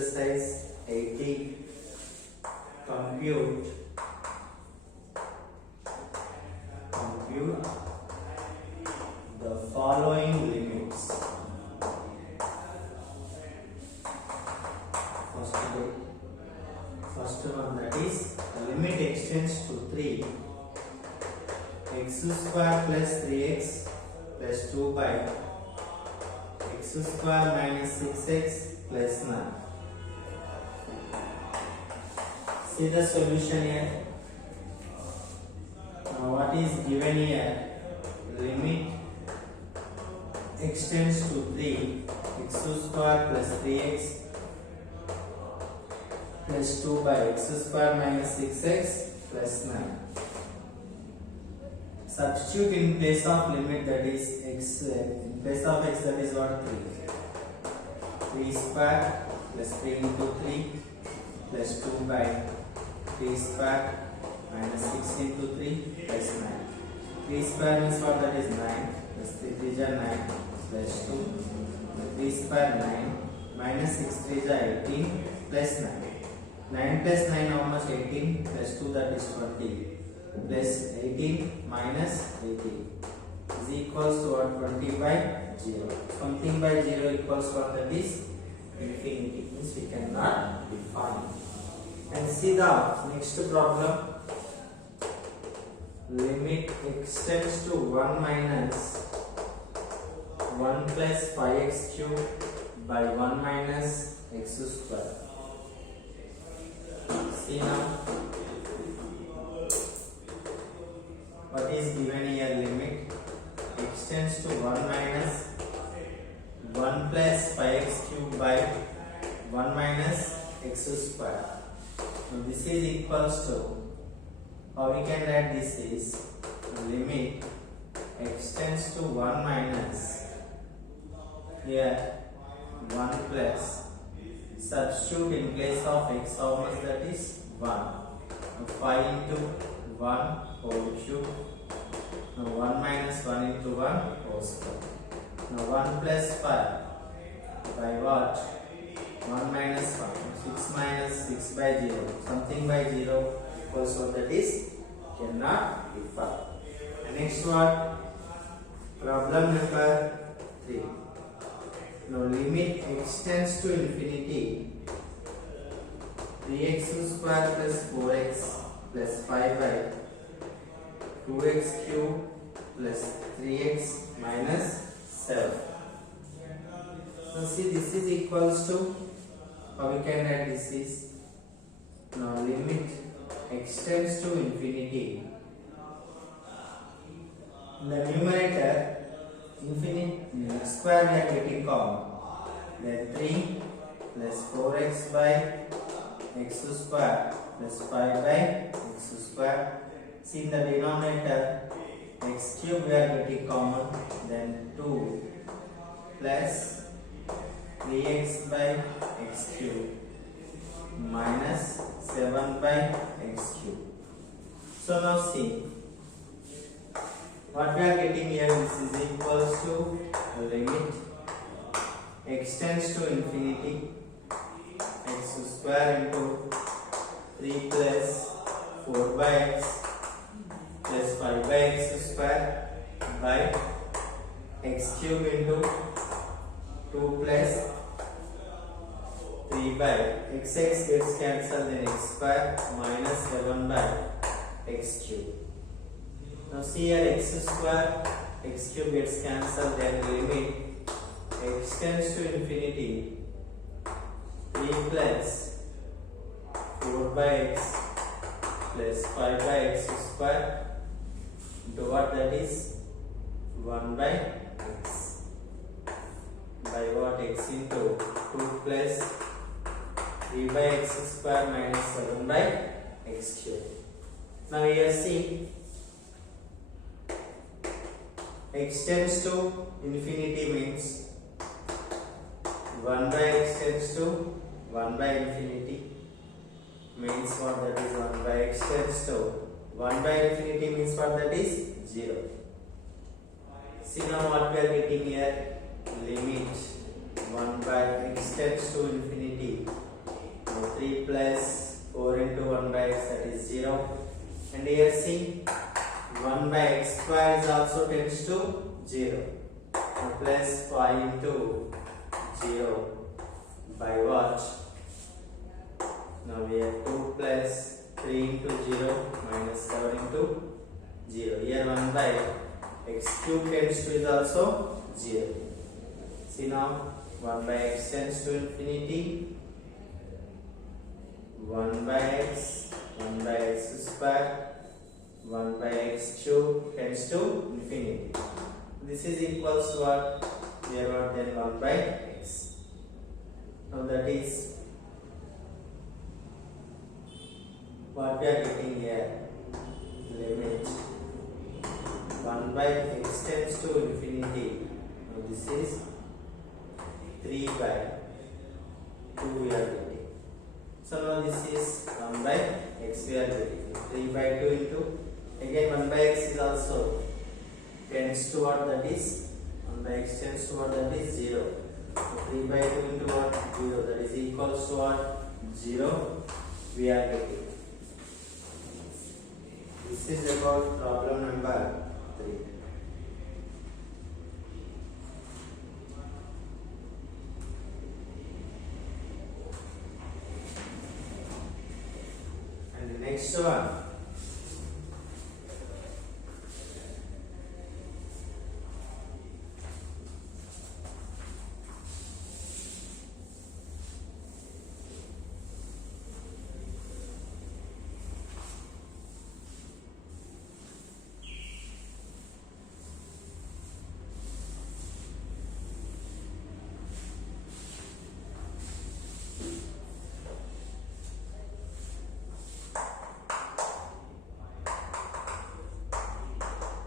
exercise 80. Compute the following limits. First one, that is the limit extends to 3 x square plus 3x plus 2 by x square minus 6x plus 9. See the solution here. Now what is given here? Limit extends to 3 x square plus 3x plus 2 by x square minus 6x plus 9. Substitute in place of limit, that is x, in place of x, that is what, 3 square plus 3 into 3 plus 2 by 3 square minus 6 into 3 plus 9. 3 square means what, that is 9 plus 3 3 is 9 plus 2 3 square 9 minus 6 3 is 18 plus 9. 9 plus 9 how much? 18 plus 2, that is 20 plus 18 minus 18 is equals to what? 20 by 0. Something by 0 equals what? That is infinity. Means we cannot define. And see the next problem. Limit extends to 1 minus 1 plus 5x cube by 1 minus x square. See now, what is given here? Limit extends to 1 minus 1 plus 5x cube by 1 minus x square. Now this is equals to, how we can write this is, limit extends to 1 minus, here 1 plus, substitute in place of x, how much, that is 1. Now 5 into 1 whole cube. Now 1 minus 1 into 1 whole square. Now 1 plus 5 by what? 1 minus 1. 6 minus 6 by 0. Something by 0 equals what, that is cannot differ. And next one, problem number 3. Now limit extends to infinity 3x square plus 4x plus 5 by 2x cube plus 3x minus 7. Now see, this is equals to, how we can write this is, now limit extends to infinity. In the numerator, infinite square we are getting common. Then 3 plus 4x by x square plus 5 by x square. See, in the denominator, x cube we are getting common. Then 2 plus 3x by x cube minus 7 by x cube. So now see, what we are getting here, this is equals to limit extends to infinity x square into 3 plus 4 by x plus 5 by x square by x cube into 2 plus 3 by x gets cancelled, then x square minus 7 by x cube. Now see here, x square, x cube gets cancelled, then limit extends to infinity 3 plus 4 by x plus 5 by x square into what, that is 1 by x by what, x into 2 plus 3 by x square minus 7 by x cube. Now here see, extends to infinity means 1 by x tends to 1 by infinity, means what, that is 1 by x tends to 1 by infinity means what, that is 0. See now what we are getting here, limit 1 by x tends to infinity Now 3 plus 4 into 1 by x, that is 0. And here see 1 by x square is also tends to 0. Now plus 5 into 0 by what? Now we have 2 plus 3 into 0 minus 7 into 0. Here 1 by x cube tends to is also 0. See now 1 by x tends to infinity. 1 by x square, 1 by x cube tends to infinity. This is equals to what? 0 then 1 by x. Now that is what we are getting here. Limit 1 by x tends to infinity. Now this is 3 by 2 we are getting. So now this is 1 by x we are getting. 3 by 2 into, again 1 by x is also tends to what, that is 1 by x tends to what, that is 0. So 3 by 2 into what, 0, that is equals to what, 0 we are getting. This is about problem number 3. And the next one,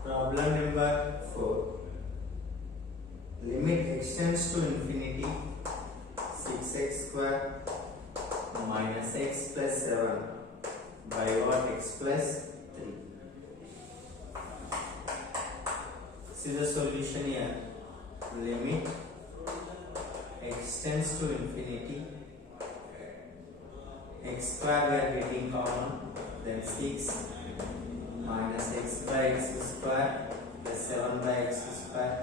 problem number 4. Limit extends to infinity 6x square minus x plus 7 by what, x plus 3. See the solution here. Limit extends to infinity. X square we are getting common, then 6 minus x by x square plus 7 by x square.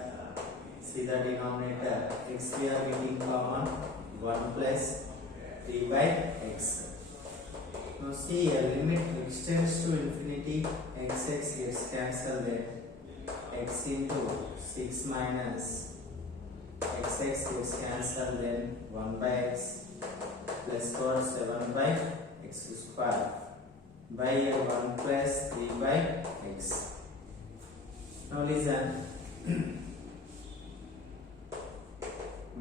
See the denominator, x we are getting common, 1 plus 3 by x. Now see here, limit extends to infinity, x gets cancelled, then x into 6 minus x gets cancelled, then 1 by x plus 4 7 by x square by 1 plus 3 by x. Now listen,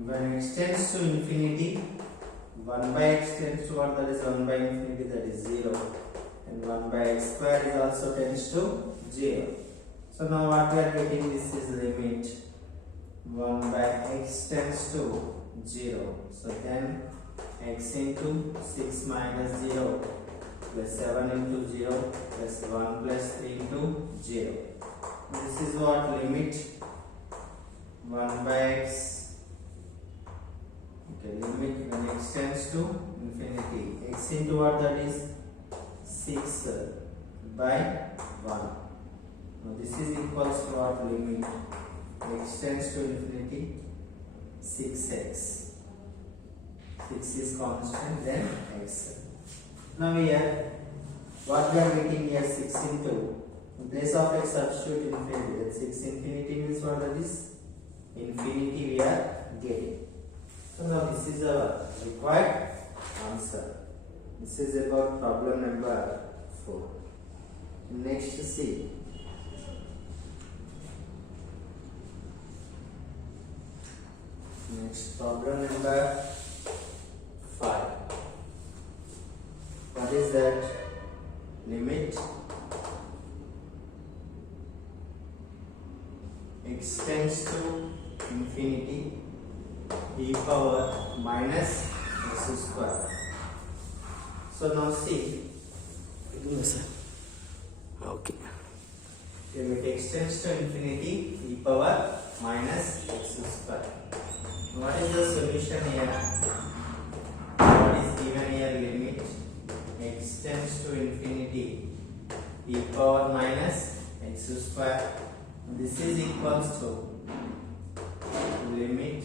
when x tends to infinity, 1 by x tends to what, that is 1 by infinity, that is 0, and 1 by x square is also tends to 0. So now what we are getting, this is limit 1 by x tends to 0. So then x into 6 minus 0 plus 7 into 0 plus 1 plus 3 into 0. This is what, limit 1 by x. Okay, limit when x tends to infinity. X into what, that is 6 by 1. Now this is equals to what, limit x tends to infinity 6x. 6 is constant, then x. Now here, what we are getting here, 6 into, in place of x substitute infinity, that 6 infinity means what, that is infinity we are getting. So now this is our required answer. This is about problem number 4. Next, see. Next, problem number 5. What is that? Limit x tends to infinity e power minus x square. So now see. Okay. Limit x tends to infinity e power minus x square. What is the solution here? What is given here? here limit x tends to infinity e power minus x square. This is equals to limit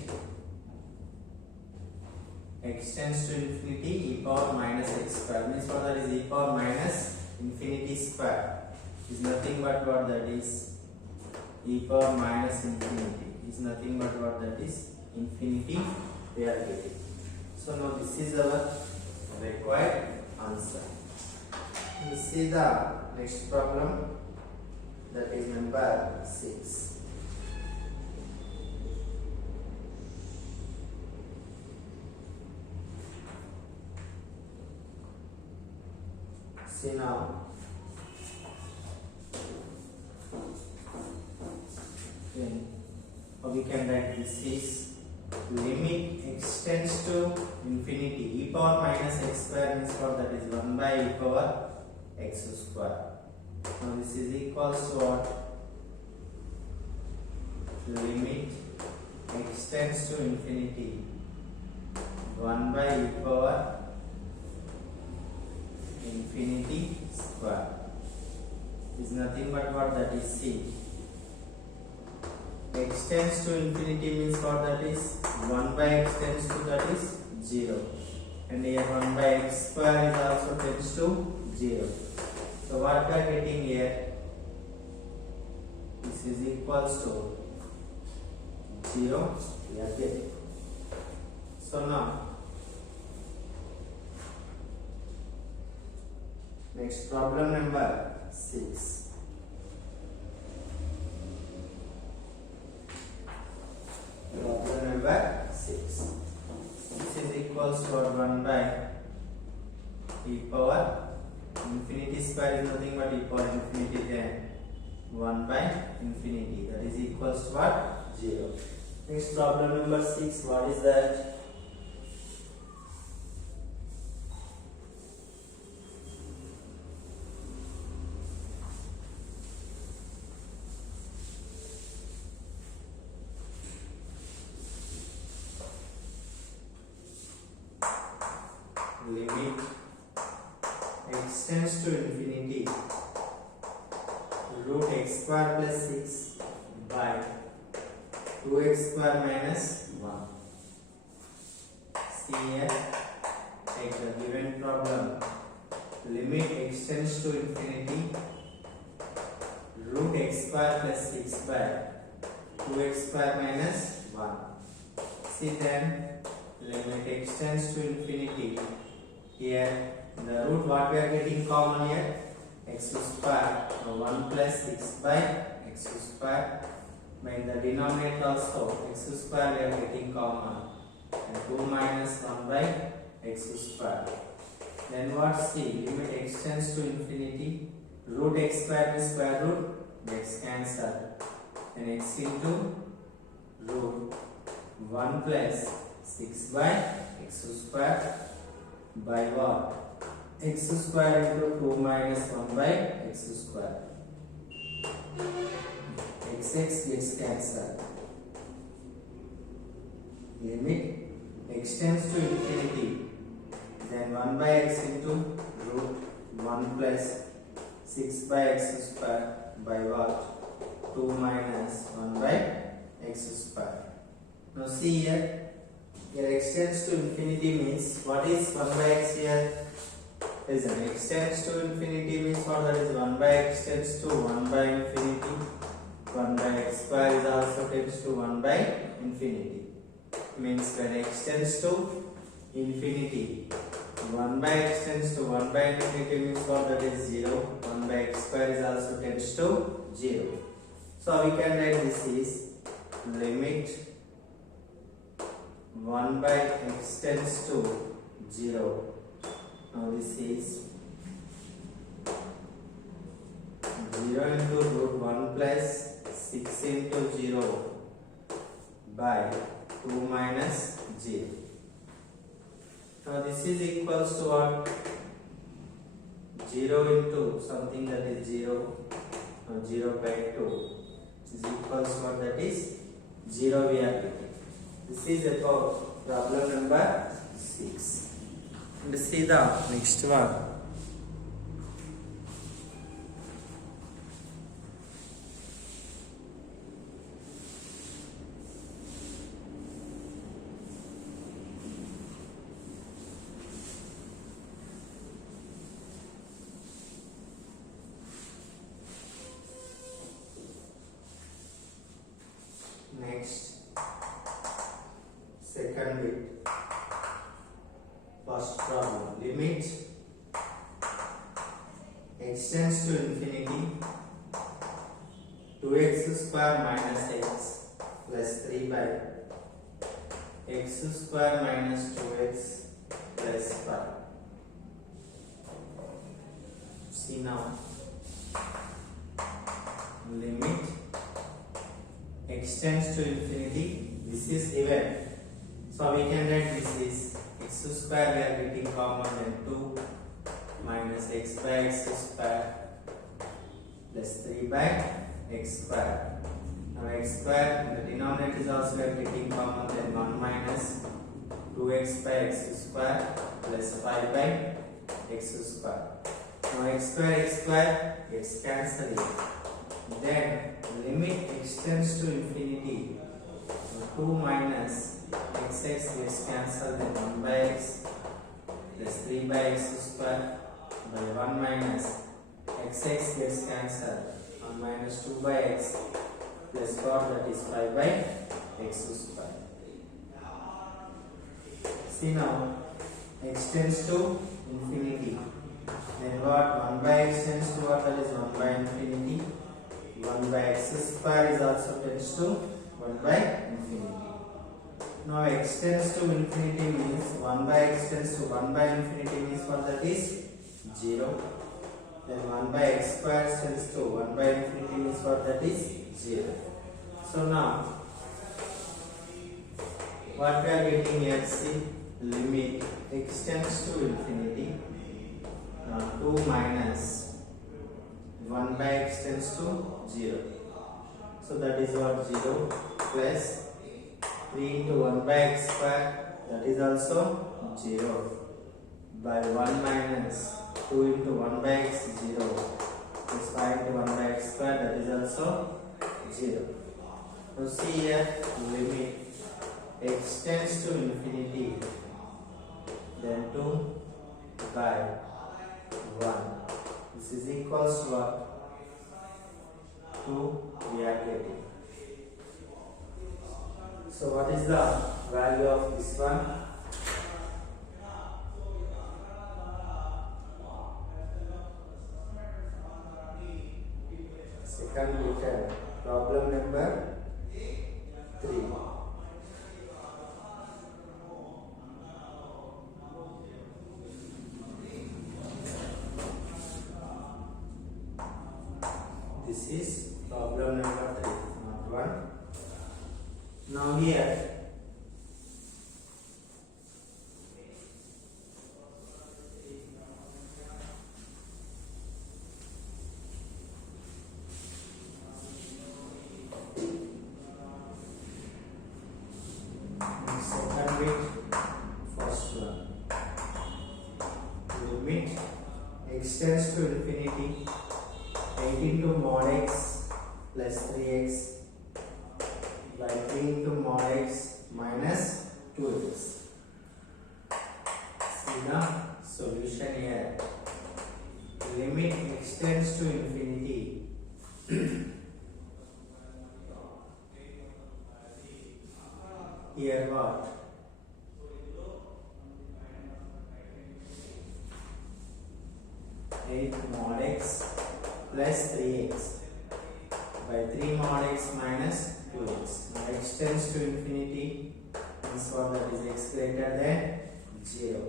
x tends to infinity e power minus x square. Means what that is e power minus infinity square is nothing but what that is e power minus infinity is nothing but what that is infinity we are getting. So now this is our required answer. We see the next problem, that is number 6. See now, we can write this is limit x tends to infinity e power minus x square means what that is 1 by e power x square. Now this is equals to what? Limit x tends to infinity 1 by e power infinity square is nothing but what that is c. X tends to infinity means what that is 1 by x tends to that is 0, and here 1 by x square is also tends to 0. So what we are getting here, this is equals to 0 we are getting. So now next problem number 6. Problem number 6. This is equals to 1 by e power infinity square is nothing but e power infinity, then 1 by infinity, that is equals to what? 0. Next problem number 6. What is that? Limit x tends to infinity root x square plus 6 by 2x square minus 1. See here, take the given problem. Limit x tends to infinity root x square plus 6 by 2x square minus 1. See then, limit x tends to infinity. Here the root what we are getting common here, x square, 1 plus 6 by x square, by the denominator also x square we are getting common, and 2 minus 1 by x square. Then what? See, limit x tends to infinity root x square is square root, x cancel, and x into root 1 plus 6 by x square by what? X square into 2 minus 1 by x square. X gets cancelled. Limit x tends to infinity, then 1 by x into root 1 plus 6 by x square by what? 2 minus 1 by x square. Now see here. Here x tends to infinity means what is 1 by x here? Listen, x tends to infinity means what? That is 1 by x tends to 1 by infinity. 1 by x square is also tends to 1 by infinity. Means when x tends to infinity, 1 by x tends to 1 by infinity means what? That is 0. 1 by x square is also tends to 0. So we can write this is limit 1 by x tends to 0. Now this is 0 into root 1 plus 6 into 0 by 2 minus 0. Now this is equals to what? 0 into something that is 0, or 0 by 2 is equals to what? That is 0 we are getting. This is about problem number 6. And see the next one. Next, second bit, first problem. Limit x tends to infinity 2x square minus x plus 3 by x square minus 2x plus 5. See now, limit x tends to infinity. This is even, so we can write this is x square, we are getting common, and 2 minus x by x square plus 3 by x square. Now x square in the denominator is also we are getting common, then 1 minus 2x by x square plus 5 by x square. Now x square gets cancelled. Then limit x tends to infinity. 2 minus xx gets cancelled, then 1 by x plus 3 by x square by 1 minus xx gets cancelled, 1 minus 2 by x plus 4, that is 5 by x square. See now, x tends to infinity. Then what? 1 by x tends to what? That is 1 by infinity. 1 by x square is also tends to 1 by infinity. Now x tends to infinity means 1 by x tends to 1 by infinity means what? That is 0. Then 1 by x square tends to 1 by infinity means what? That is 0. So now what we are getting here, see, limit x tends to infinity. Now 2 minus 1 by x tends to 0. So that is what? 0 plus 3 into 1 by x square, that is also 0, by 1 minus 2 into 1 by x, 0, plus 5 into 1 by x square, that is also 0. Now see here, limit x tends to infinity, then 2 by 1. This is equals to what? 2 we are getting. So what is the value of this one? Second written, problem number 3. This is problem number 3, not 1. Now here second bit, first one. Limit x tends to infinity 8 into mod x plus 3x by 3 into mod x minus 2x. See the solution here. Limit x tends to infinity. Here what? Mod x plus 3x by 3 mod x minus 2x. Now x tends to infinity means what? That is x greater than 0.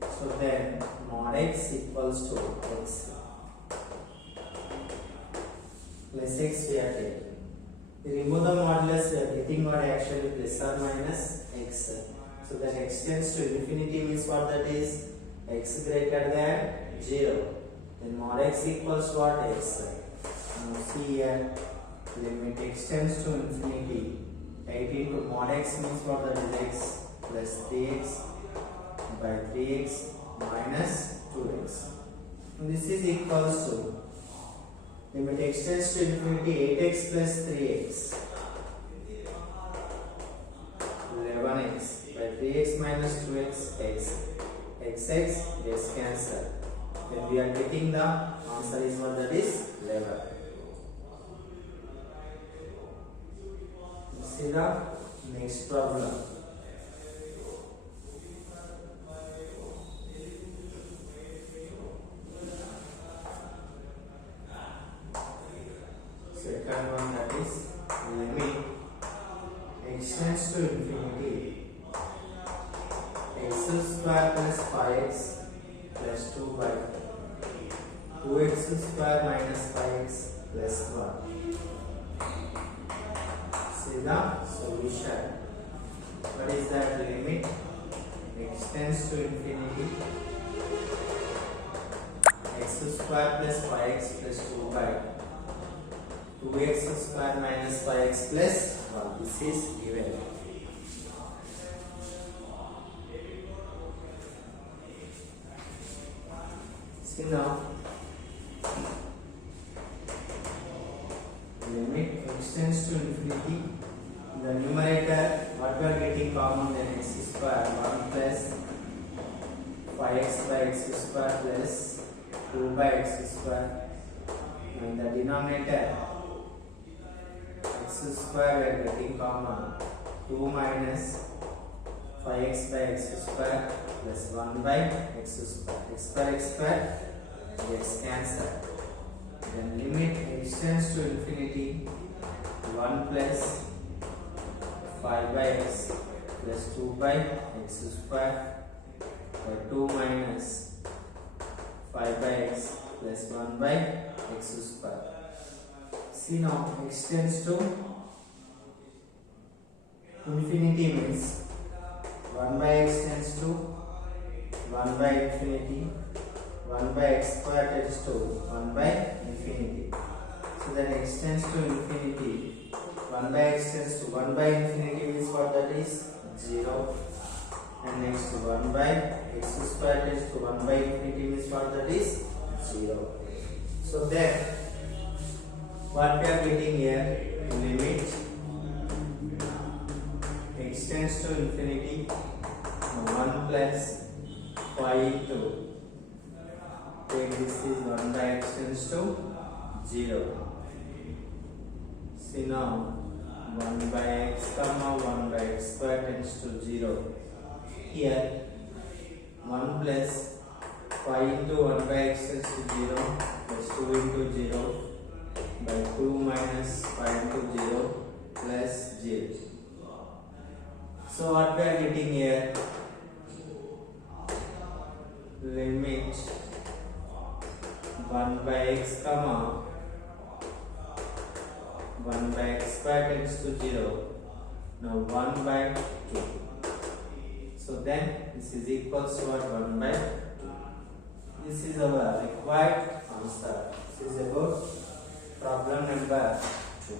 So then mod x equals to x plus x we are taking. We remove the modulus, we are getting what? Actually plus or minus x. So that x tends to infinity means what? That is x greater than 0. Then mod x equals what? X. Now see here, limit x tends to infinity. 8 into mod x means what? That is x plus 3x by 3x minus 2x. This is equals to limit x tends to infinity 8x plus 3x 11x by 3x minus 2x x xx gets cancelled. Then we are getting the answer is what, that is 11. See the next problem. Second one, that is limit x tends to infinity x square plus 5x plus 2 by 2x square minus 5x plus 1. See the solution. What is that? Limit x tends to infinity x square plus 5x plus 2 by 2x square minus 5x plus 1. This is given. See now, limit x tends to infinity. In the numerator, what we are getting common, then x square 1 plus 5x by x square plus 2 by x square. In the denominator, x square we are getting common 2 minus 5x by x square plus 1 by x square. X square gets cancelled. Then limit x tends to infinity 1 plus 5 by x plus 2 by x square by 2 minus 5 by x plus 1 by x square. See now, x tends to infinity means 1 by x tends to 1 by infinity, 1 by x square tends to 1 by infinity. So then x tends to infinity, 1 by x tends to 1 by infinity means what, that is 0. And next 1 by x square tends to 1 by infinity means what, that is 0. So then what we are getting here, limit x tends to infinity 1 plus 5 into, take this is 1 by x tends to 0. See now, 1 by x comma 1 by x square tends to 0. Here 1 plus 5 into 1 by x tends to 0 plus 2 into 0 by 2 minus 5 into 0 plus 0. So what we are getting here, limit 1 by x comma 1 by x square tends to 0. Now 1 by 2. So then this is equals to what, 1 by 2. This is our required answer. This is about problem number 2.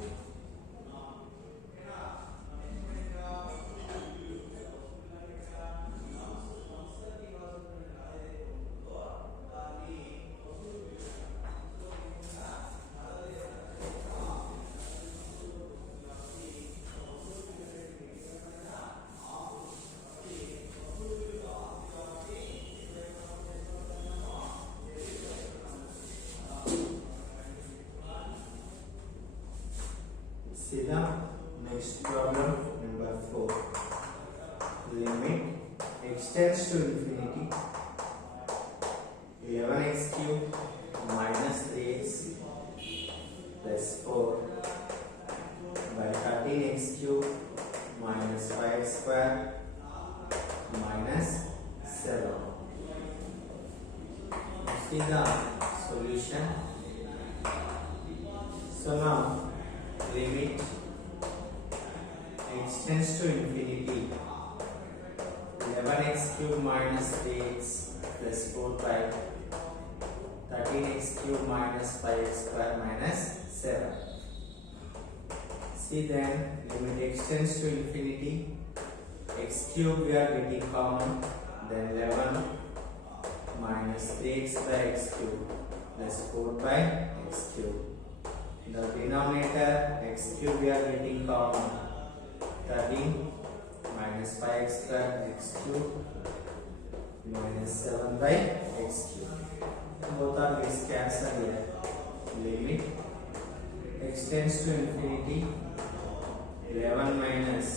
See the next problem number 4. Limit x tends to infinity 11x cube minus 3x plus 4 by 13x cube minus 5x square minus 7. See the solution. So now limit x tends to infinity 11x cube minus 3x plus 4 by 13x cube minus 5x square minus 7. See then, limit x tends to infinity, x cube we are getting common, then 11 minus 3x by x cube plus 4 by x cube. The denominator x cube we are getting common. 13 minus 5x square x cube minus 7 by x cube. Both are gets cancelled here. Limit x tends to infinity. 11 minus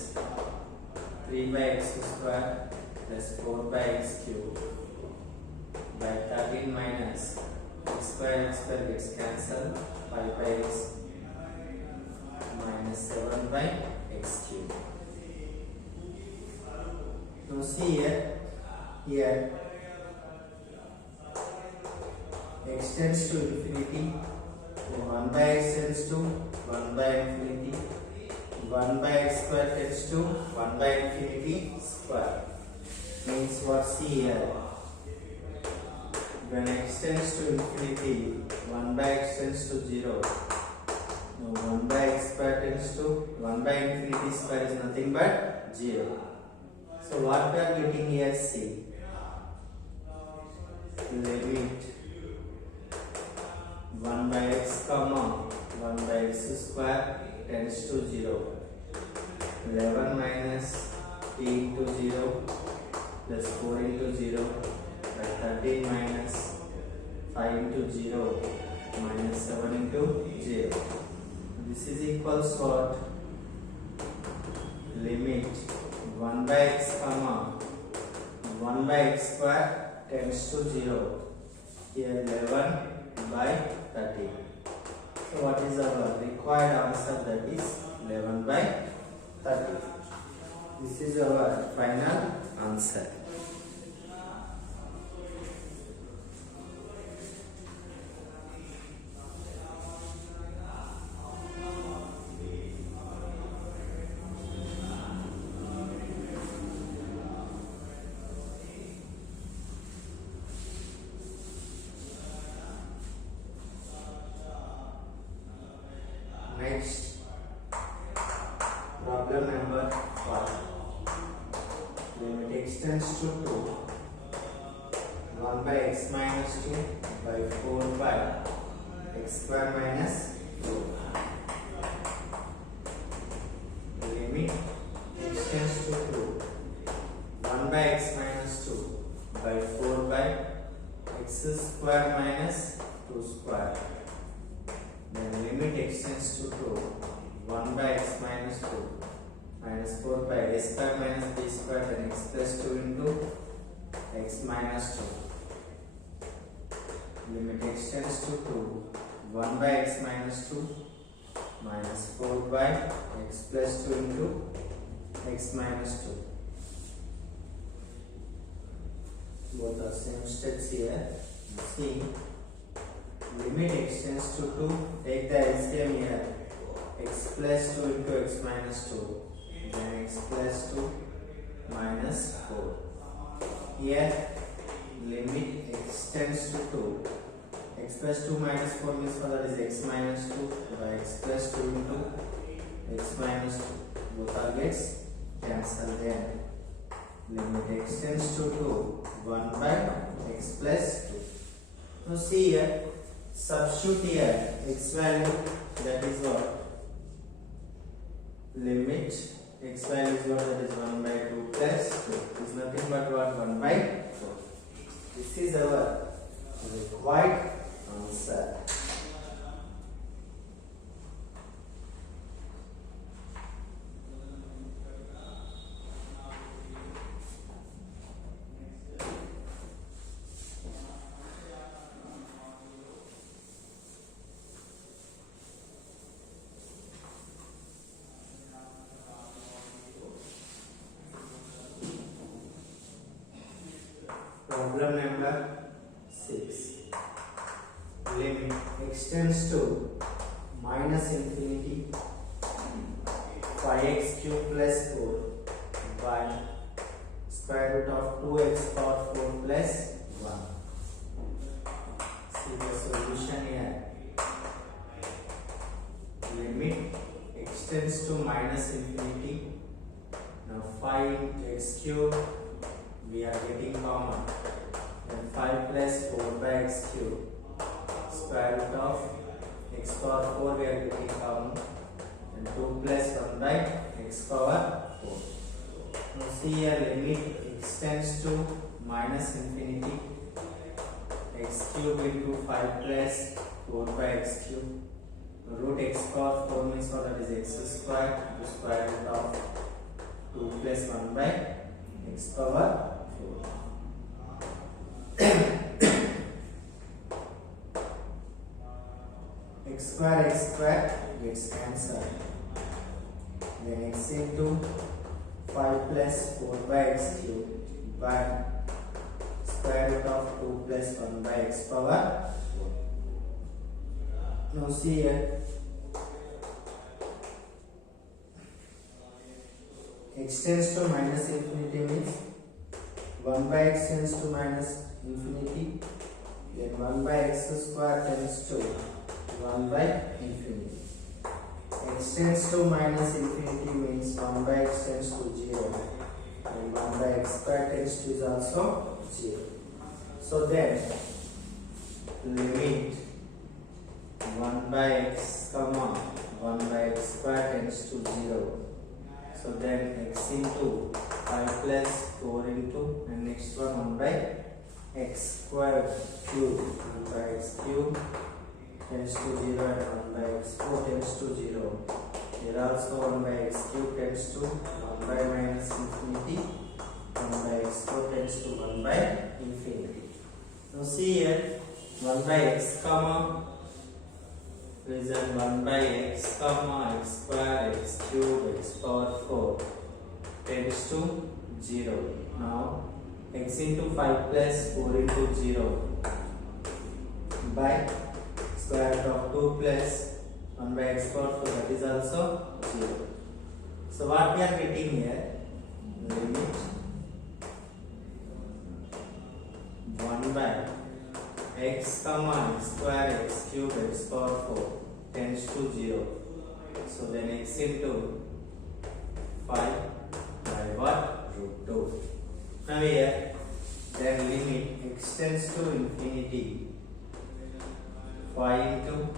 3 by x square plus 4 by x cube by 13 minus x square gets cancelled. 5 by x minus 7 by x cube. Now see here x tends to infinity. 1 by x tends to 1 by infinity. 1 by x square tends to 1 by infinity square. Means what? See here. When x tends to infinity, 1 by x tends to 0. Now 1 by x square tends to 1 by infinity square is nothing but 0. So what we are getting here? See. Limit 1 by x comma 1 by x square tends to 0. 11 minus t into 0 plus 4 into 0 by 13 minus 5 into 0 minus 7 into 0. This is equals what? Limit 1 by x comma 1 by x square tends to 0. Here 11 by 13. So what is our required answer? That is 11 by 30. This is our final answer. Next, problem number 5. Limit x tends to 2. 1 by x minus 2 by 4 by x square minus 4. Limit x tends to 2. 1 by x minus 2 by 4 by x square minus 2 square. Then limit x tends to 2. 1 by x minus 2 minus 4 by a square minus b square, then x plus 2 into x minus 2. Limit x tends to 2. 1 by x minus 2 minus 4 by x plus 2 into x minus 2. Both are same steps here. See. Limit x tends to 2, take the LCM here, x plus 2 into x minus 2, then x plus 2 minus 4. Here, limit x tends to 2, x plus 2 minus 4 means that is x minus 2 by x plus 2 into x minus 2. Both are gets cancelled then. Limit x tends to 2, 1 by x plus 2. Now see here. Substitute here x value, that is what? Limit x value is what? That is 1 by 2 plus 2. Is nothing but what? 1 by 4. This is our required answer. Problem number 6. Limit x tends to minus infinity 5x cube plus 4 by square root of 2x power 4 plus 1. See the solution here. Limit x tends to minus infinity. Now 5 into x cube we are getting common. then 5 plus 4 by x cube square root of x power 4 we are getting common, and 2 plus 1 by x power 4. Now see here, limit x tends to minus infinity, x cube into 5 plus 4 by x cube, root x power 4 means what, that is x square into square root of 2 plus 1 by x power 4. x square gets cancelled, then x into 5 plus 4 by x cube by square root of 2 plus 1 by x power 4. Now see here, x tends to minus infinity means 1 by x tends to minus infinity, then 1 by x square tends to 1 by infinity. X tends to minus infinity means 1 by x tends to 0, and 1 by x square tends to is also 0. So then limit 1 by x comma 1 by x square tends to 0. So then x into 5 plus 4 into, and next one 1 by x square cube, 1 by x cube tends to 0, and 1 by x4 tends to 0. Here also 1 by x cube tends to 1 by minus infinity, 1 by x4 tends to 1 by infinity. Now see here, 1 by x comma reason 1 by x comma x square x cube x power 4 tends to 0. Now x into 5 plus 4 into 0 by square root of 2 plus 1 by x power 4, that is also 0. So what we are getting here, limit 1 by x comma x square x cube x power 4 tends to 0. So then x into 5 by what? Root 2. Now here, then limit x tends to infinity, 5 into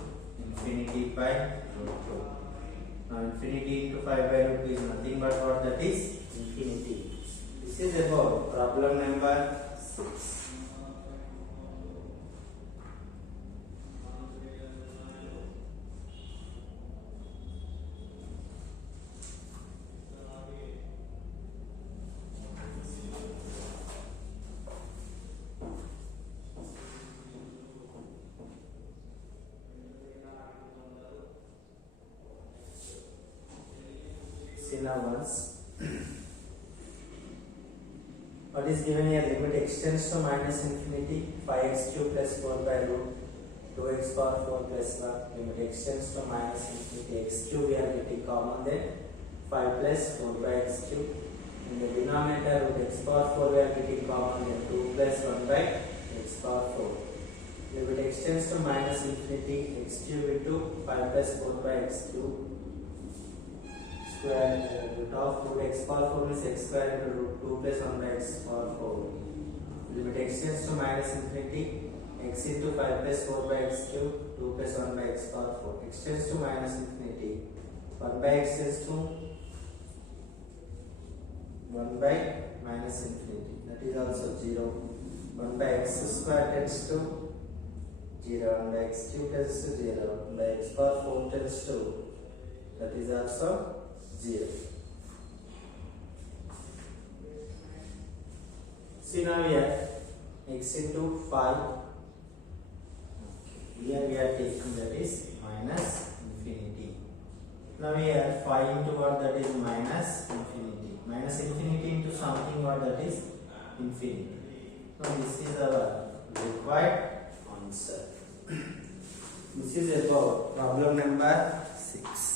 infinity by root 2. Now infinity into 5 by root 2 is nothing but what? That is infinity. This is about problem number 6. Now once what is given here, limit x tends to minus infinity, 5x cube plus 4 by root 2x power 4 plus 1, limit x tends to minus infinity, x cube we are getting common, then 5 plus 4 by x cube, in the denominator with x power 4 we are getting common, then 2 plus 1 by x power 4. Limit x tends to minus infinity, x cube into 5 plus 4 by x cube square root of root x power 4 is x square into root 2 plus 1 by x power 4. Limit x tends to minus infinity, x into 5 plus 4 by x cube, 2 plus 1 by x power 4. X tends to minus infinity, 1 by x tends to 1 by minus infinity, that is also 0. 1 by x square tends to 0, 1 by x cube tends to 0, 1 by x power 4 tends to, that is also 0. See now here, x into 5, here we are taking that is minus infinity. Now here 5 into what, that is minus infinity. Minus infinity into something what, that is infinity. Now this is our required answer. This is about problem number 6.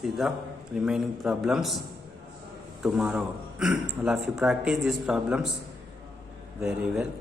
see the remaining problems tomorrow. All of you practice these problems very well.